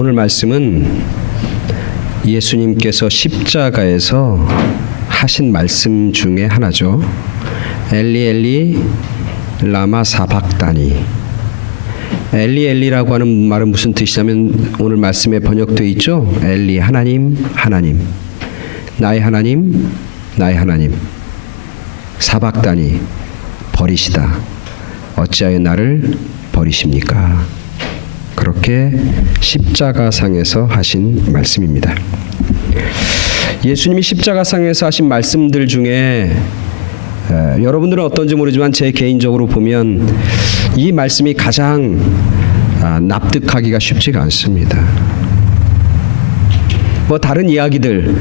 오늘 말씀은 예수님께서 십자가에서 하신 말씀 중에 하나죠. 엘리 엘리 라마 사박다니. 엘리 엘리라고 하는 말은 무슨 뜻이냐면 오늘 말씀에 번역되어 있죠. 엘리 하나님 하나님, 나의 하나님 나의 하나님, 사박다니 버리시다, 어찌하여 나를 버리십니까? 그렇게 십자가상에서 하신 말씀입니다. 예수님이 십자가상에서 하신 말씀들 중에 여러분들은 어떤지 모르지만 제 개인적으로 보면 이 말씀이 가장 납득하기가 쉽지가 않습니다. 뭐 다른 이야기들,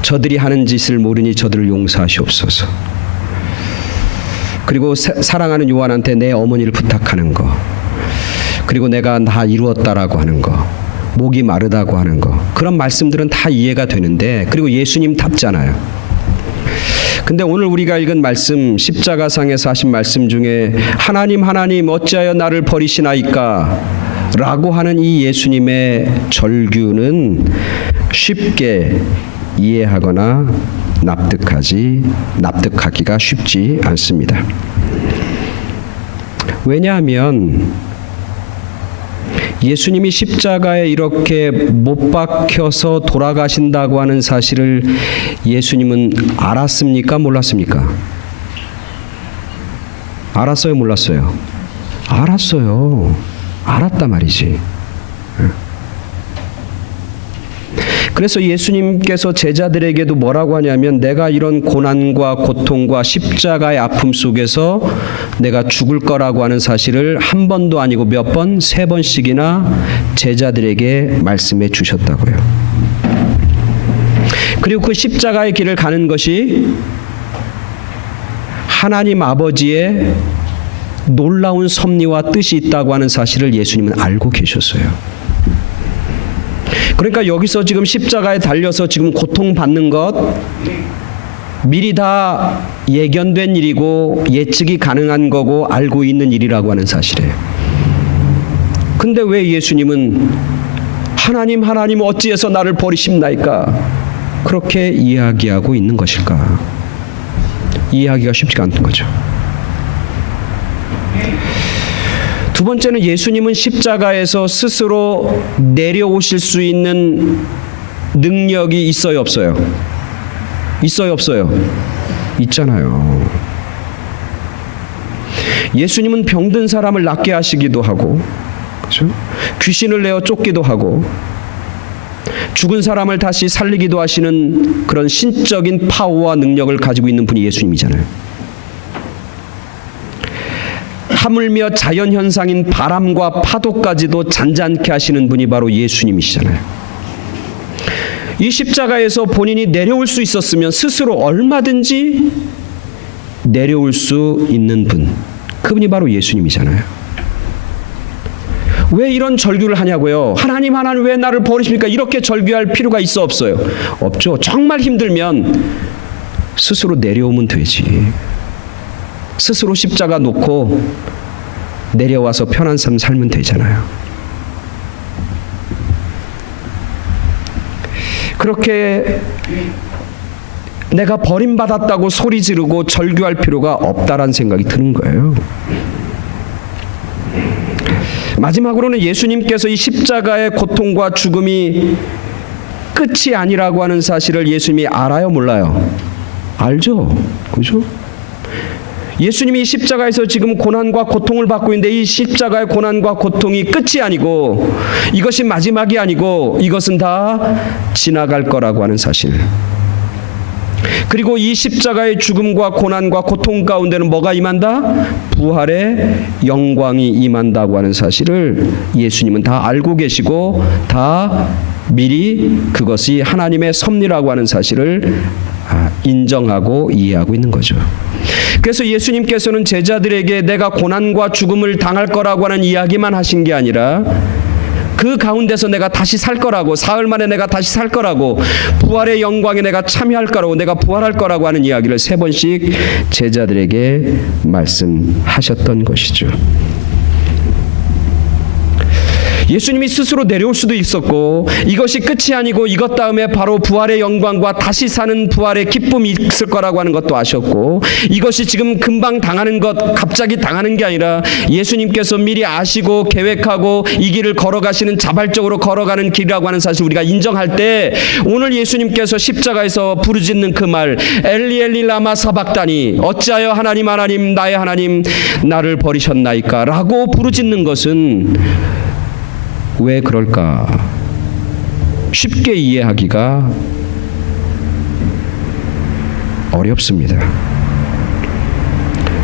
저들이 하는 짓을 모르니 저들을 용서하시옵소서, 그리고 사랑하는 요한한테 내 어머니를 부탁하는 거, 그리고 내가 다 이루었다라고 하는 거, 목이 마르다고 하는 거, 그런 말씀들은 다 이해가 되는데, 그리고 예수님 답잖아요. 근데 오늘 우리가 읽은 말씀, 십자가상에서 하신 말씀 중에 하나님 하나님 어찌하여 나를 버리시나이까 라고 하는 이 예수님의 절규는 쉽게 이해하거나 납득하기가 쉽지 않습니다. 왜냐하면 예수님이 십자가에 이렇게 못 박혀서 돌아가신다고 하는 사실을 예수님은 알았습니까? 몰랐습니까? 알았어요? 몰랐어요? 알았어요. 알았단 말이지. 그래서 예수님께서 제자들에게도 뭐라고 하냐면, 내가 이런 고난과 고통과 십자가의 아픔 속에서 내가 죽을 거라고 하는 사실을 한 번도 아니고 몇 번, 3번씩이나 제자들에게 말씀해 주셨다고요. 그리고 그 십자가의 길을 가는 것이 하나님 아버지의 놀라운 섭리와 뜻이 있다고 하는 사실을 예수님은 알고 계셨어요. 그러니까 여기서 지금 십자가에 달려서 지금 고통받는 것, 미리 다 예견된 일이고 예측이 가능한 거고 알고 있는 일이라고 하는 사실이에요. 근데 왜 예수님은 하나님 하나님 어찌해서 나를 버리십나이까 그렇게 이야기하고 있는 것일까? 이해하기가 쉽지가 않던 거죠. 두 번째는 예수님은 십자가에서 스스로 내려오실 수 있는 능력이 있어요, 없어요? 있어요, 없어요? 있잖아요. 예수님은 병든 사람을 낫게 하시기도 하고, 그렇죠? 귀신을 내어 쫓기도 하고, 죽은 사람을 다시 살리기도 하시는 그런 신적인 파워와 능력을 가지고 있는 분이 예수님이잖아요. 하물며 자연현상인 바람과 파도까지도 잔잔케 하시는 분이 바로 예수님이시잖아요. 이 십자가에서 본인이 내려올 수 있었으면 스스로 얼마든지 내려올 수 있는 분, 그분이 바로 예수님이잖아요. 왜 이런 절규를 하냐고요? 하나님 하나님 왜 나를 버리십니까? 이렇게 절규할 필요가 있어 없어요? 없죠. 정말 힘들면 스스로 내려오면 되지. 스스로 십자가 놓고 내려와서 편한 삶 살면 되잖아요. 그렇게 내가 버림받았다고 소리 지르고 절규할 필요가 없다라는 생각이 드는 거예요. 마지막으로는 예수님께서 이 십자가의 고통과 죽음이 끝이 아니라고 하는 사실을 예수님이 알아요, 몰라요? 알죠? 그죠? 예수님이 십자가에서 지금 고난과 고통을 받고 있는데 이 십자가의 고난과 고통이 끝이 아니고 이것이 마지막이 아니고 이것은 다 지나갈 거라고 하는 사실, 그리고 이 십자가의 죽음과 고난과 고통 가운데는 뭐가 임한다? 부활의 영광이 임한다고 하는 사실을 예수님은 다 알고 계시고 다 미리 그것이 하나님의 섭리라고 하는 사실을 인정하고 이해하고 있는 거죠. 그래서 예수님께서는 제자들에게 내가 고난과 죽음을 당할 거라고 하는 이야기만 하신 게 아니라 그 가운데서 내가 다시 살 거라고, 사흘 만에 내가 다시 살 거라고, 부활의 영광에 내가 참여할 거라고, 내가 부활할 거라고 하는 이야기를 3번씩 제자들에게 말씀하셨던 것이죠. 예수님이 스스로 내려올 수도 있었고 이것이 끝이 아니고 이것 다음에 바로 부활의 영광과 다시 사는 부활의 기쁨이 있을 거라고 하는 것도 아셨고 이것이 지금 금방 당하는 것 갑자기 당하는 게 아니라 예수님께서 미리 아시고 계획하고 이 길을 걸어가시는 자발적으로 걸어가는 길이라고 하는 사실 우리가 인정할 때 오늘 예수님께서 십자가에서 부르짖는 그 말 엘리 엘리 라마 사박다니 어찌하여 하나님 하나님 나의 하나님 나를 버리셨나이까 라고 부르짖는 것은 왜 그럴까? 쉽게 이해하기가 어렵습니다.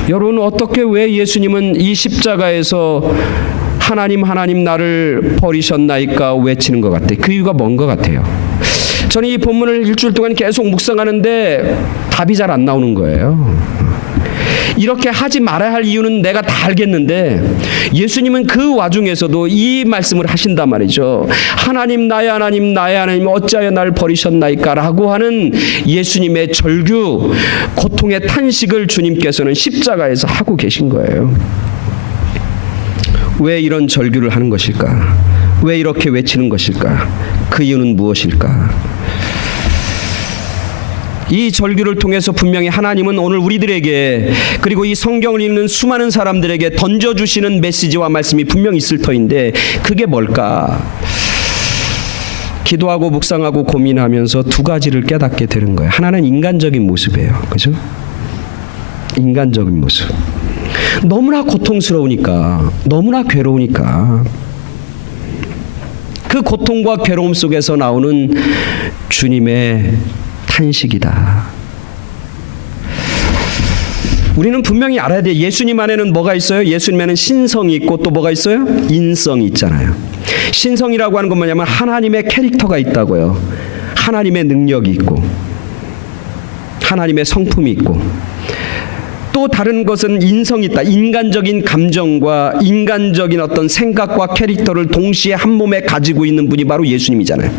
여러분 어떻게 왜 예수님은 이 십자가에서 하나님 하나님 나를 버리셨나이까 외치는 것 같아요? 그 이유가 뭔 것 같아요? 저는 이 본문을 일주일 동안 계속 묵상하는데 답이 잘 안 나오는 거예요. 이렇게 하지 말아야 할 이유는 내가 다 알겠는데 예수님은 그 와중에서도 이 말씀을 하신단 말이죠. 하나님 나의 하나님 어찌하여 나를 버리셨나이까 라고 하는 예수님의 절규 고통의 탄식을 주님께서는 십자가에서 하고 계신 거예요. 왜 이런 절규를 하는 것일까? 왜 이렇게 외치는 것일까? 그 이유는 무엇일까? 이 절규를 통해서 분명히 하나님은 오늘 우리들에게 그리고 이 성경을 읽는 수많은 사람들에게 던져주시는 메시지와 말씀이 분명히 있을 터인데 그게 뭘까? 기도하고 묵상하고 고민하면서 두 가지를 깨닫게 되는 거예요. 하나는 인간적인 모습이에요. 그죠? 인간적인 모습. 너무나 고통스러우니까, 너무나 괴로우니까 그 고통과 괴로움 속에서 나오는 주님의 탄식이다. 우리는 분명히 알아야 돼. 예수님 안에는 뭐가 있어요? 예수님 안에는 신성이 있고 또 뭐가 있어요? 인성이 있잖아요. 신성이라고 하는 건 뭐냐면 하나님의 캐릭터가 있다고요. 하나님의 능력이 있고 하나님의 성품이 있고 또 다른 것은 인성이 있다. 인간적인 감정과 인간적인 어떤 생각과 캐릭터를 동시에 한 몸에 가지고 있는 분이 바로 예수님이잖아요.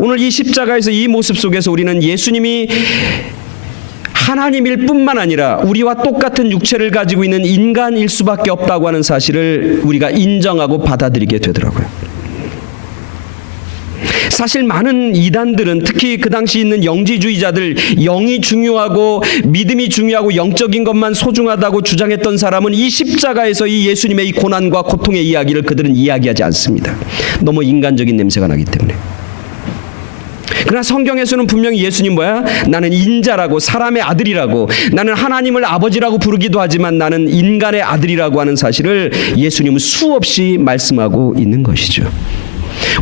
오늘 이 십자가에서 이 모습 속에서 우리는 예수님이 하나님일 뿐만 아니라 우리와 똑같은 육체를 가지고 있는 인간일 수밖에 없다고 하는 사실을 우리가 인정하고 받아들이게 되더라고요. 사실 많은 이단들은 특히 그 당시 있는 영지주의자들 영이 중요하고 믿음이 중요하고 영적인 것만 소중하다고 주장했던 사람은 이 십자가에서 이 예수님의 이 고난과 고통의 이야기를 그들은 이야기하지 않습니다. 너무 인간적인 냄새가 나기 때문에. 그러나 성경에서는 분명히 예수님 뭐야? 나는 인자라고 사람의 아들이라고 나는 하나님을 아버지라고 부르기도 하지만 나는 인간의 아들이라고 하는 사실을 예수님은 수없이 말씀하고 있는 것이죠.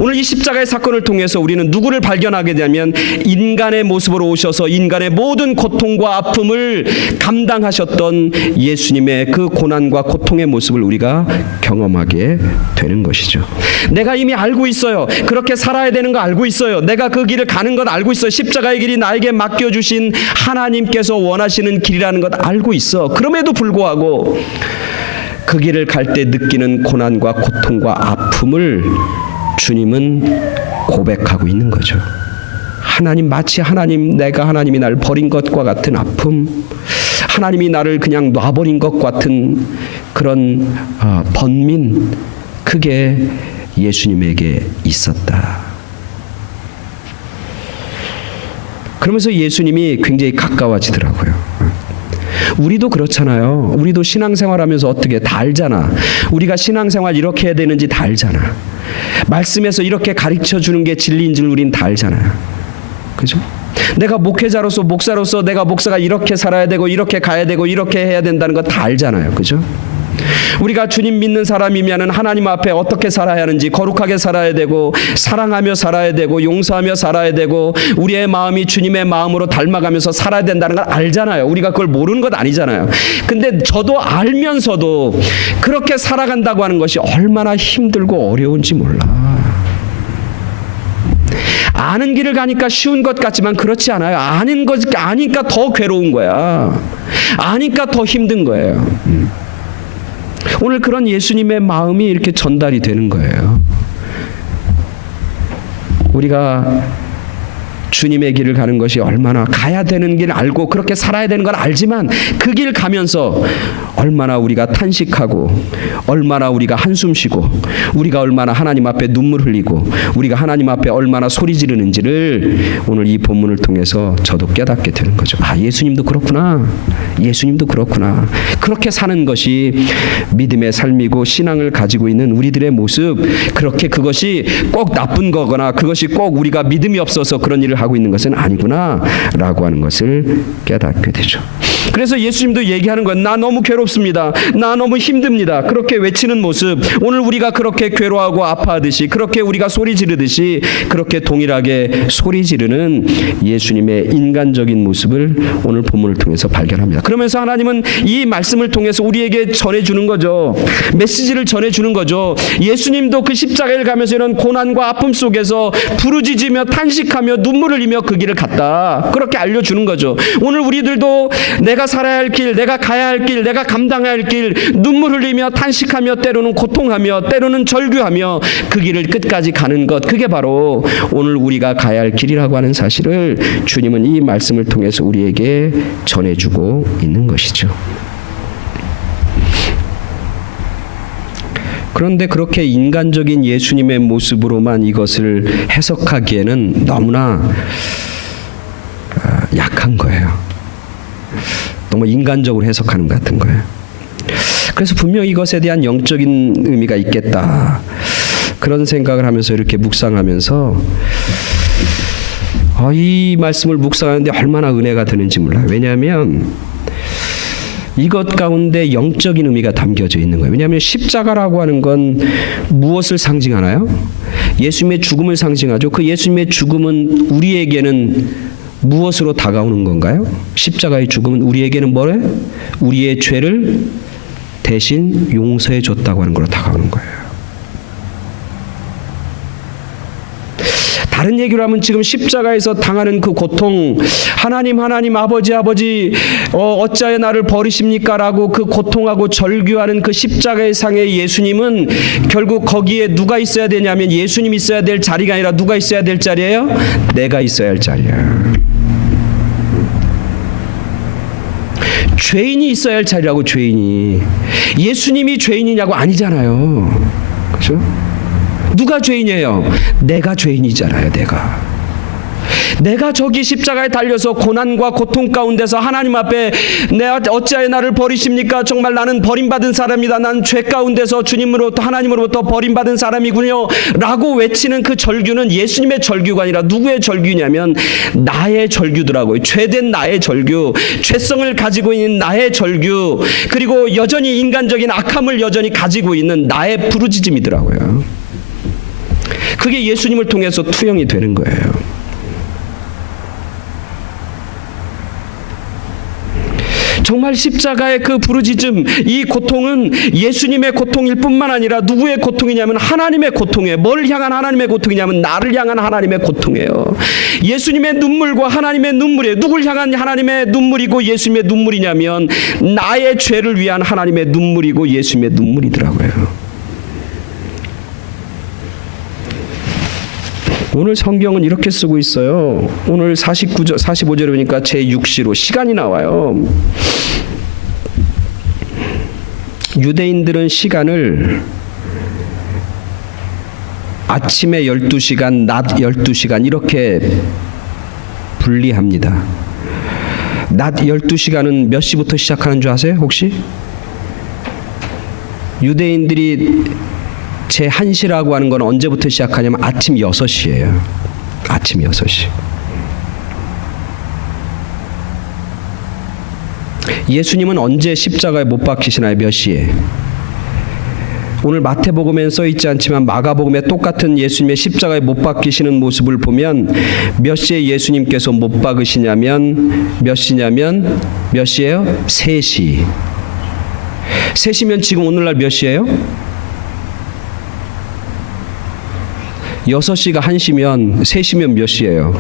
오늘 이 십자가의 사건을 통해서 우리는 누구를 발견하게 되면 인간의 모습으로 오셔서 인간의 모든 고통과 아픔을 감당하셨던 예수님의 그 고난과 고통의 모습을 우리가 경험하게 되는 것이죠. 내가 이미 알고 있어요. 그렇게 살아야 되는 거 알고 있어요. 내가 그 길을 가는 건 알고 있어요. 십자가의 길이 나에게 맡겨주신 하나님께서 원하시는 길이라는 것 알고 있어. 그럼에도 불구하고 그 길을 갈 때 느끼는 고난과 고통과 아픔을 주님은 고백하고 있는 거죠. 하나님 마치 내가 하나님이 나를 버린 것과 같은 아픔, 하나님이 나를 그냥 놔버린 것 같은 그런 번민, 그게 예수님에게 있었다. 그러면서 예수님이 굉장히 가까워지더라고요. 우리도 그렇잖아요. 우리도 신앙생활하면서 어떻게 다 알잖아. 우리가 신앙생활 이렇게 해야 되는지 다 알잖아. 말씀에서 이렇게 가르쳐주는 게 진리인 줄 우린 다 알잖아요. 그죠? 내가 목회자로서 목사로서 내가 목사가 이렇게 살아야 되고 이렇게 가야 되고 이렇게 해야 된다는 거 다 알잖아요. 그죠? 우리가 주님 믿는 사람이면 하나님 앞에 어떻게 살아야 하는지 거룩하게 살아야 되고 사랑하며 살아야 되고 용서하며 살아야 되고 우리의 마음이 주님의 마음으로 닮아가면서 살아야 된다는 걸 알잖아요. 우리가 그걸 모르는 것 아니잖아요. 근데 저도 알면서도 그렇게 살아간다고 하는 것이 얼마나 힘들고 어려운지 몰라. 아는 길을 가니까 쉬운 것 같지만 그렇지 않아요. 아니까 더 괴로운 거야. 아니까 더 힘든 거예요. 오늘 그런 예수님의 마음이 이렇게 전달이 되는 거예요. 우리가 주님의 길을 가는 것이 얼마나 가야 되는 길 알고 그렇게 살아야 되는 걸 알지만 그 길 가면서 얼마나 우리가 탄식하고 얼마나 우리가 한숨 쉬고 우리가 얼마나 하나님 앞에 눈물 흘리고 우리가 하나님 앞에 얼마나 소리 지르는지를 오늘 이 본문을 통해서 저도 깨닫게 되는 거죠. 아, 예수님도 그렇구나. 예수님도 그렇구나. 그렇게 사는 것이 믿음의 삶이고 신앙을 가지고 있는 우리들의 모습, 그렇게 그것이 꼭 나쁜 거거나 그것이 꼭 우리가 믿음이 없어서 그런 일을 하고 있는 것은 아니구나 라고 하는 것을 깨닫게 되죠. 그래서 예수님도 얘기하는 건 나 너무 괴롭습니다. 나 너무 힘듭니다. 그렇게 외치는 모습, 오늘 우리가 그렇게 괴로워하고 아파하듯이 그렇게 우리가 소리 지르듯이 그렇게 동일하게 소리 지르는 예수님의 인간적인 모습을 오늘 본문을 통해서 발견합니다. 그러면서 하나님은 이 말씀을 통해서 우리에게 전해주는 거죠. 메시지를 전해주는 거죠. 예수님도 그 십자가를 가면서 이런 고난과 아픔 속에서 부르짖으며 탄식하며 눈물을 흘리며 그 길을 갔다. 그렇게 알려주는 거죠. 오늘 우리들도 내가 살아야 할 길, 내가 가야 할 길, 내가 감당해야 할 길, 눈물 흘리며 탄식하며 때로는 고통하며 때로는 절규하며 그 길을 끝까지 가는 것, 그게 바로 오늘 우리가 가야 할 길이라고 하는 사실을 주님은 이 말씀을 통해서 우리에게 전해주고 있는 것이죠. 그런데 그렇게 인간적인 예수님의 모습으로만 이것을 해석하기에는 너무나 약한 거예요. 너무 인간적으로 해석하는 것 같은 거예요. 그래서 분명히 이것에 대한 영적인 의미가 있겠다, 그런 생각을 하면서 이렇게 묵상하면서 이 말씀을 묵상하는데 얼마나 은혜가 되는지 몰라요. 왜냐하면 이것 가운데 영적인 의미가 담겨져 있는 거예요. 왜냐하면 십자가라고 하는 건 무엇을 상징하나요? 예수님의 죽음을 상징하죠. 그 예수님의 죽음은 우리에게는 무엇으로 다가오는 건가요? 십자가의 죽음은 우리에게는 뭐래? 우리의 죄를 대신 용서해 줬다고 하는 걸로 다가오는 거예요. 다른 얘기로 하면 지금 십자가에서 당하는 그 고통, 하나님 아버지 어찌하여 나를 버리십니까? 라고 그 고통하고 절규하는 그 십자가의 상의 예수님은 결국 거기에 누가 있어야 되냐면 예수님이 있어야 될 자리가 아니라 누가 있어야 될 자리예요? 내가 있어야 할 자리야. 죄인이 있어야 할 자리라고. 죄인이. 예수님이 죄인이냐고? 아니잖아요. 그렇죠? 누가 죄인이에요? 내가 죄인이잖아요. 내가 저기 십자가에 달려서 고난과 고통 가운데서 하나님 앞에 내가 어찌하여 나를 버리십니까? 정말 나는 버림받은 사람이다. 난 죄 가운데서 주님으로부터 하나님으로부터 버림받은 사람이군요 라고 외치는 그 절규는 예수님의 절규가 아니라 누구의 절규냐면 나의 절규더라고요. 죄된 나의 절규, 죄성을 가지고 있는 나의 절규, 그리고 여전히 인간적인 악함을 여전히 가지고 있는 나의 부르짖음이더라고요. 그게 예수님을 통해서 투영이 되는 거예요. 정말 십자가의 그 부르짖음, 이 고통은 예수님의 고통일 뿐만 아니라 누구의 고통이냐면 하나님의 고통이에요. 뭘 향한 하나님의 고통이냐면 나를 향한 하나님의 고통이에요. 예수님의 눈물과 하나님의 눈물이에요. 누굴 향한 하나님의 눈물이고 예수님의 눈물이냐면 나의 죄를 위한 하나님의 눈물이고 예수님의 눈물이더라고요. 오늘 성경은 이렇게 쓰고 있어요. 오늘 45절에 보니까 제6시로 시간이 나와요. 유대인들은 시간을 아침에 12시간, 낮 12시간 이렇게 분리합니다. 낮 12시간은 몇 시부터 시작하는 줄 아세요? 혹시? 유대인들이 제1시라고 하는 건 언제부터 시작하냐면 아침 6시예요. 아침 6시. 예수님은 언제 십자가에 못 박히시나요? 몇 시에? 오늘 마태복음에는 써있지 않지만 마가복음에 똑같은 예수님의 십자가에 못 박히시는 모습을 보면 몇 시에 예수님께서 못 박으시냐면 몇 시냐면 몇 시예요? 3시. 3시면 지금 오늘날 몇 시예요? 6시가 1시면 3시면 몇 시예요?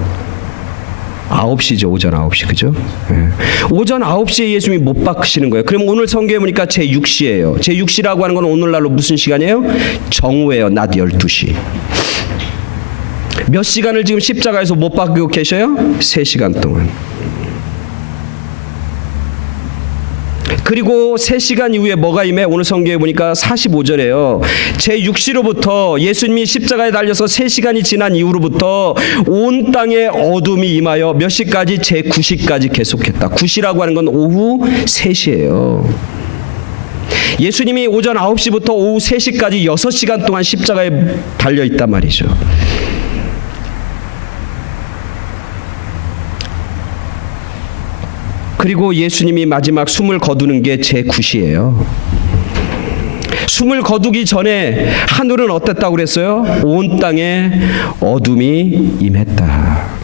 9시죠. 오전 9시. 그죠? 네. 오전 9시에 예수님이 못 박히시는 거예요. 그럼 오늘 성경에 보니까 제6시예요. 제6시라고 하는 건 오늘날로 무슨 시간이에요? 정오예요. 낮 12시. 몇 시간을 지금 십자가에서 못 박히고 계셔요? 3시간 동안. 그리고 3시간 이후에 뭐가 임해? 오늘 성경에 보니까 45절에요. 제6시로부터 예수님이 십자가에 달려서 3시간이 지난 이후로부터 온 땅에 어둠이 임하여 몇 시까지? 제9시까지 계속했다. 9시라고 하는 건 오후 3시예요. 예수님이 오전 9시부터 오후 3시까지 6시간 동안 십자가에 달려있단 말이죠. 그리고 예수님이 마지막 숨을 거두는 게 제9시예요. 숨을 거두기 전에 하늘은 어땠다고 그랬어요? 온 땅에 어둠이 임했다.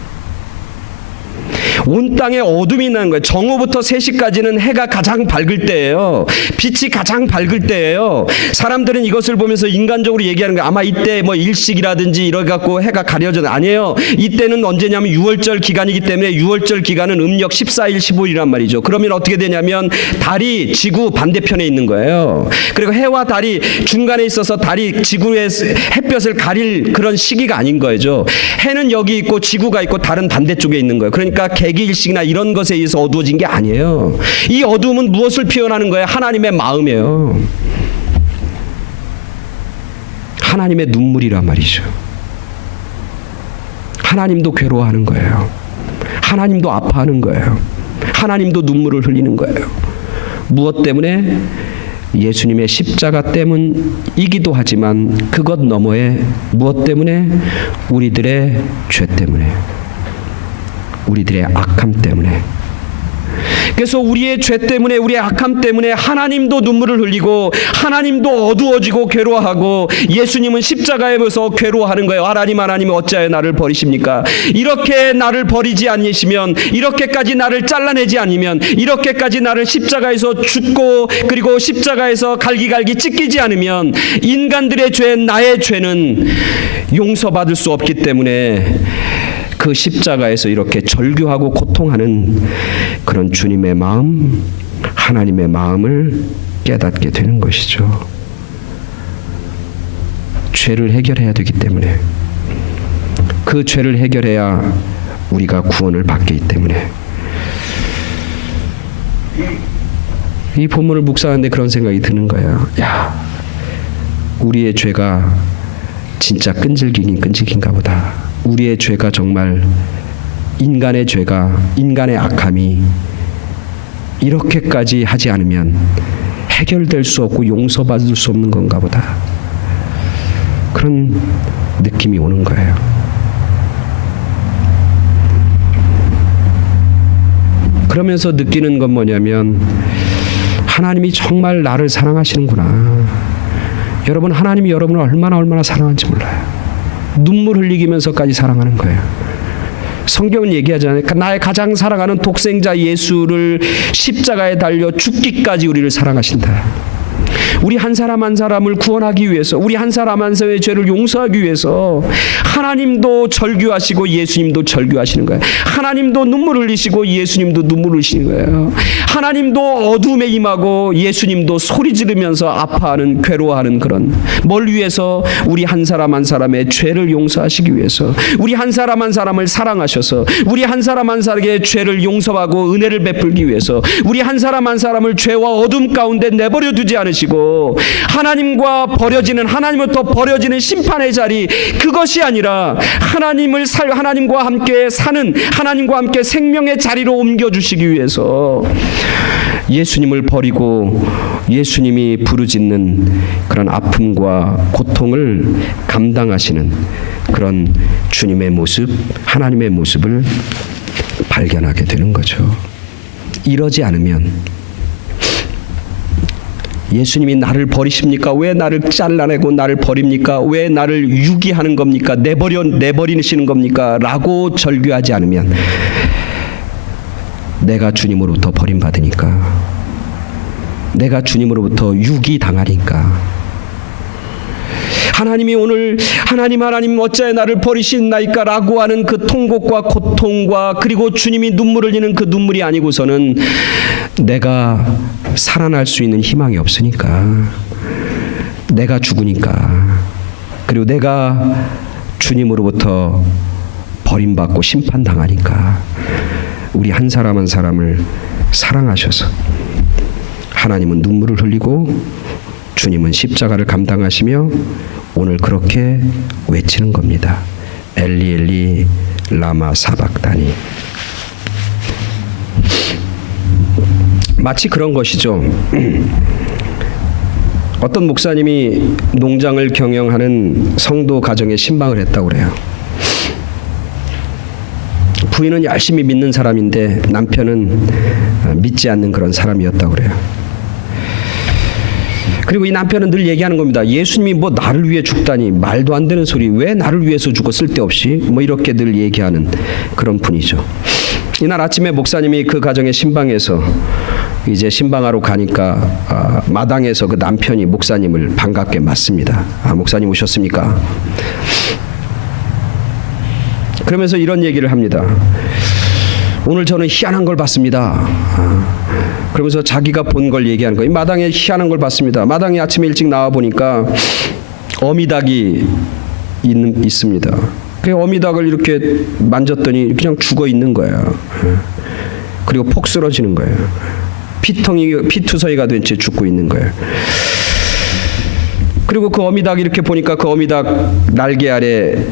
온 땅에 어둠이 있는 거예요. 정오부터 3시까지는 해가 가장 밝을 때예요. 빛이 가장 밝을 때예요. 사람들은 이것을 보면서 인간적으로 얘기하는 거예요. 아마 이때 뭐 일식이라든지 이래 갖고 해가 가려져. 아니에요. 이때는 언제냐면 6월절 기간이기 때문에 6월절 기간은 음력 14일 15일이란 말이죠. 그러면 어떻게 되냐면 달이 지구 반대편에 있는 거예요. 그리고 해와 달이 중간에 있어서 달이 지구의 햇볕을 가릴 그런 시기가 아닌 거죠. 해는 여기 있고 지구가 있고 달은 반대쪽에 있는 거예요. 그러니까 개기일식이나 이런 것에 의해서 어두워진 게 아니에요. 이 어두움은 무엇을 표현하는 거예요? 하나님의 마음이에요. 하나님의 눈물이란 말이죠. 하나님도 괴로워하는 거예요. 하나님도 아파하는 거예요. 하나님도 눈물을 흘리는 거예요. 무엇 때문에? 예수님의 십자가 때문이기도 하지만 그것 너머에 무엇 때문에? 우리들의 죄 때문에, 우리들의 악함 때문에. 그래서 우리의 죄 때문에, 우리의 악함 때문에 하나님도 눈물을 흘리고 하나님도 어두워지고 괴로워하고 예수님은 십자가에서 괴로워하는 거예요. 하나님 어찌하여 나를 버리십니까? 이렇게 나를 버리지 않으시면, 이렇게까지 나를 잘라내지 않으면, 이렇게까지 나를 십자가에서 죽고 그리고 십자가에서 갈기갈기 찢기지 않으면 인간들의 죄, 나의 죄는 용서받을 수 없기 때문에 그 십자가에서 이렇게 절규하고 고통하는 그런 주님의 마음, 하나님의 마음을 깨닫게 되는 것이죠. 죄를 해결해야 되기 때문에, 그 죄를 해결해야 우리가 구원을 받기 때문에. 이 본문을 묵상하는데 그런 생각이 드는 거예요. 야, 우리의 죄가 진짜 끈질기긴 끈질긴가 보다. 우리의 죄가 정말, 인간의 죄가, 인간의 악함이 이렇게까지 하지 않으면 해결될 수 없고 용서받을 수 없는 건가 보다. 그런 느낌이 오는 거예요. 그러면서 느끼는 건 뭐냐면 하나님이 정말 나를 사랑하시는구나. 여러분, 하나님이 여러분을 얼마나 사랑하는지 몰라요. 눈물 흘리면서까지 사랑하는 거예요. 성경은 얘기하잖아요. 나의 가장 사랑하는 독생자 예수를 십자가에 달려 죽기까지 우리를 사랑하신다. 우리 한 사람 한 사람을 구원하기 위해서, 우리 한 사람 한 사람의 죄를 용서하기 위해서 하나님도 절규하시고 예수님도 절규하시는 거예요. 하나님도 눈물 흘리시고 예수님도 눈물 흘리시는 거예요. 하나님도 어둠에 임하고 예수님도 소리 지르면서 아파하는, 괴로워하는 그런, 뭘 위해서? 우리 한 사람 한 사람의 죄를 용서하시기 위해서, 우리 한 사람 한 사람을 사랑하셔서, 우리 한 사람 한 사람의 죄를 용서하고 은혜를 베풀기 위해서, 우리 한 사람 한 사람을 죄와 어둠 가운데 내버려 두지 않으시고 하나님과 버려지는, 하나님으로부터 버려지는 심판의 자리, 그것이 아니라 하나님과 함께 사는, 하나님과 함께 생명의 자리로 옮겨주시기 위해서 예수님을 버리고 예수님이 부르짖는 그런 아픔과 고통을 감당하시는 그런 주님의 모습, 하나님의 모습을 발견하게 되는 거죠. 이러지 않으면 예수님이 나를 버리십니까? 왜 나를 잘라내고 나를 버립니까? 왜 나를 유기하는 겁니까? 내버리시는 겁니까? 라고 절규하지 않으면 내가 주님으로부터 버림받으니까, 내가 주님으로부터 유기당하니까, 하나님이 오늘 하나님 어찌하여 나를 버리시나이까 라고 하는 그 통곡과 고통과 그리고 주님이 눈물을 흘리는 그 눈물이 아니고서는 내가 살아날 수 있는 희망이 없으니까, 내가 죽으니까, 그리고 내가 주님으로부터 버림받고 심판당하니까 우리 한 사람 한 사람을 사랑하셔서 하나님은 눈물을 흘리고 주님은 십자가를 감당하시며 오늘 그렇게 외치는 겁니다. 엘리 엘리 라마 사박다니. 마치 그런 것이죠. 어떤 목사님이 농장을 경영하는 성도 가정에 신방을 했다고 그래요. 부인은 열심히 믿는 사람인데 남편은 믿지 않는 그런 사람이었다고 그래요. 그리고 이 남편은 늘 얘기하는 겁니다. 예수님이 뭐 나를 위해 죽다니, 말도 안 되는 소리, 왜 나를 위해서 죽어 쓸데없이, 뭐 이렇게 늘 얘기하는 그런 분이죠. 이날 아침에 목사님이 그 가정의 신방에서 이제 신방하러 가니까 마당에서 그 남편이 목사님을 반갑게 맞습니다. 목사님 오셨습니까? 그러면서 이런 얘기를 합니다. 오늘 저는 희한한 걸 봤습니다. 그러면서 자기가 본 걸 얘기하는 거예요. 마당에 희한한 걸 봤습니다. 마당에 아침에 일찍 나와 보니까 어미닭이 있습니다. 그 어미닭을 이렇게 만졌더니 그냥 죽어 있는 거예요. 그리고 폭 쓰러지는 거예요. 피투성이가 된 채 죽고 있는 거예요. 그리고 그 어미닭 이렇게 보니까 그 어미닭 날개 아래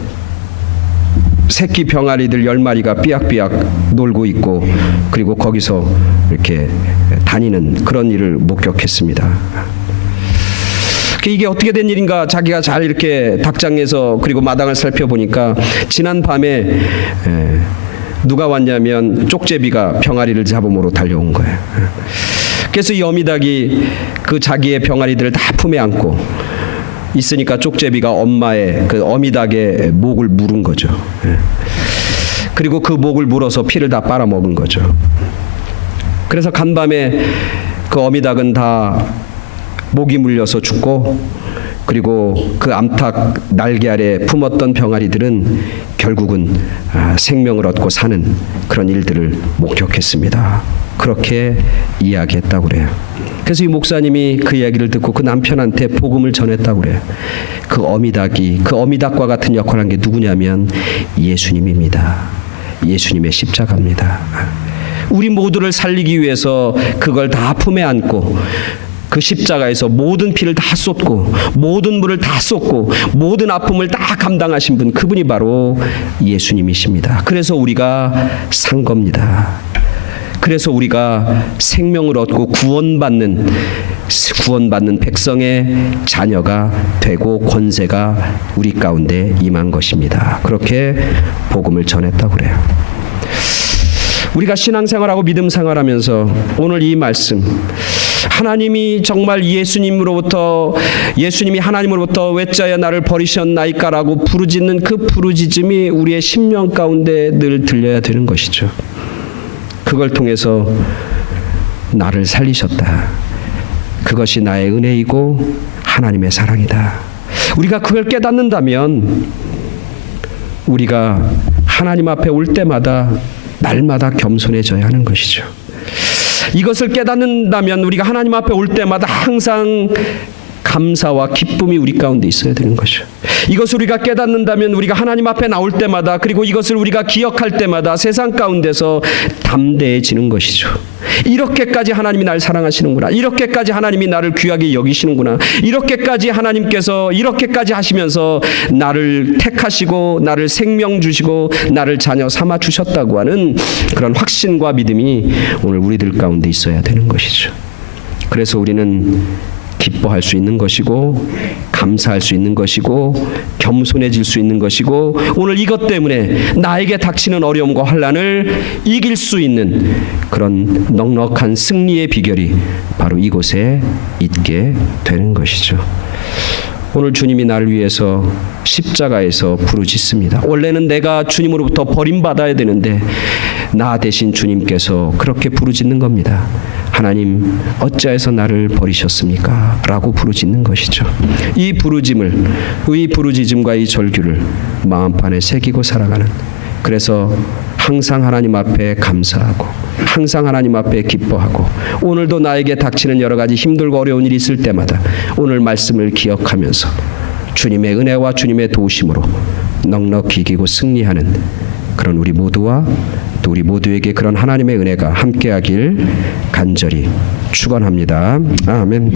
새끼 병아리들 10마리가 삐약삐약 놀고 있고, 그리고 거기서 이렇게 다니는 그런 일을 목격했습니다. 이게 어떻게 된 일인가 자기가 잘 이렇게 닭장에서 그리고 마당을 살펴보니까 지난 밤에 누가 왔냐면 쪽제비가 병아리를 잡음으로 달려온 거예요. 그래서 이 어미닭이 그 자기의 병아리들을 다 품에 안고 있으니까 쪽제비가 엄마의 그 어미닭의 목을 물은 거죠. 그리고 그 목을 물어서 피를 다 빨아먹은 거죠. 그래서 간밤에 그 어미닭은 다 목이 물려서 죽고, 그리고 그 암탉 날개 아래 품었던 병아리들은 결국은 생명을 얻고 사는 그런 일들을 목격했습니다. 그렇게 이야기했다고 그래요. 그래서 이 목사님이 그 이야기를 듣고 그 남편한테 복음을 전했다고 그래요. 그 어미닭과 같은 역할을 한 게 누구냐면 예수님입니다. 예수님의 십자가입니다. 우리 모두를 살리기 위해서 그걸 다 품에 안고 그 십자가에서 모든 피를 다 쏟고 모든 물을 다 쏟고 모든 아픔을 다 감당하신 분, 그분이 바로 예수님이십니다. 그래서 우리가 산 겁니다. 그래서 우리가 생명을 얻고 구원받는 백성의 자녀가 되고 권세가 우리 가운데 임한 것입니다. 그렇게 복음을 전했다고 그래요. 우리가 신앙생활하고 믿음 생활하면서 오늘 이 말씀, 하나님이 정말 예수님이 하나님으로부터 외자여 나를 버리셨나이까라고 부르짖는 그 부르짖음이 우리의 심령 가운데 늘 들려야 되는 것이죠. 그걸 통해서 나를 살리셨다. 그것이 나의 은혜이고 하나님의 사랑이다. 우리가 그걸 깨닫는다면 우리가 하나님 앞에 올 때마다 날마다 겸손해져야 하는 것이죠. 이것을 깨닫는다면 우리가 하나님 앞에 올 때마다 항상 감사와 기쁨이 우리 가운데 있어야 되는 것이죠. 이것을 우리가 깨닫는다면 우리가 하나님 앞에 나올 때마다, 그리고 이것을 우리가 기억할 때마다 세상 가운데서 담대해지는 것이죠. 이렇게까지 하나님이 날 사랑하시는구나. 이렇게까지 하나님이 나를 귀하게 여기시는구나. 이렇게까지 하나님께서 이렇게까지 하시면서 나를 택하시고 나를 생명 주시고 나를 자녀 삼아 주셨다고 하는 그런 확신과 믿음이 오늘 우리들 가운데 있어야 되는 것이죠. 그래서 우리는 기뻐할 수 있는 것이고 감사할 수 있는 것이고 겸손해질 수 있는 것이고, 오늘 이것 때문에 나에게 닥치는 어려움과 환난을 이길 수 있는 그런 넉넉한 승리의 비결이 바로 이곳에 있게 되는 것이죠. 오늘 주님이 나를 위해서 십자가에서 부르짖습니다. 원래는 내가 주님으로부터 버림받아야 되는데 나 대신 주님께서 그렇게 부르짖는 겁니다. 하나님, 어찌하여서 나를 버리셨습니까? 라고 부르짖는 것이죠. 이 부르짖음과 이 절규를 마음판에 새기고 살아가는, 그래서 항상 하나님 앞에 감사하고 항상 하나님 앞에 기뻐하고, 오늘도 나에게 닥치는 여러 가지 힘들고 어려운 일이 있을 때마다 오늘 말씀을 기억하면서 주님의 은혜와 주님의 도우심으로 넉넉히 이기고 승리하는 그런 우리 모두와 또 우리 모두에게 그런 하나님의 은혜가 함께하길 간절히 축원합니다. 아멘.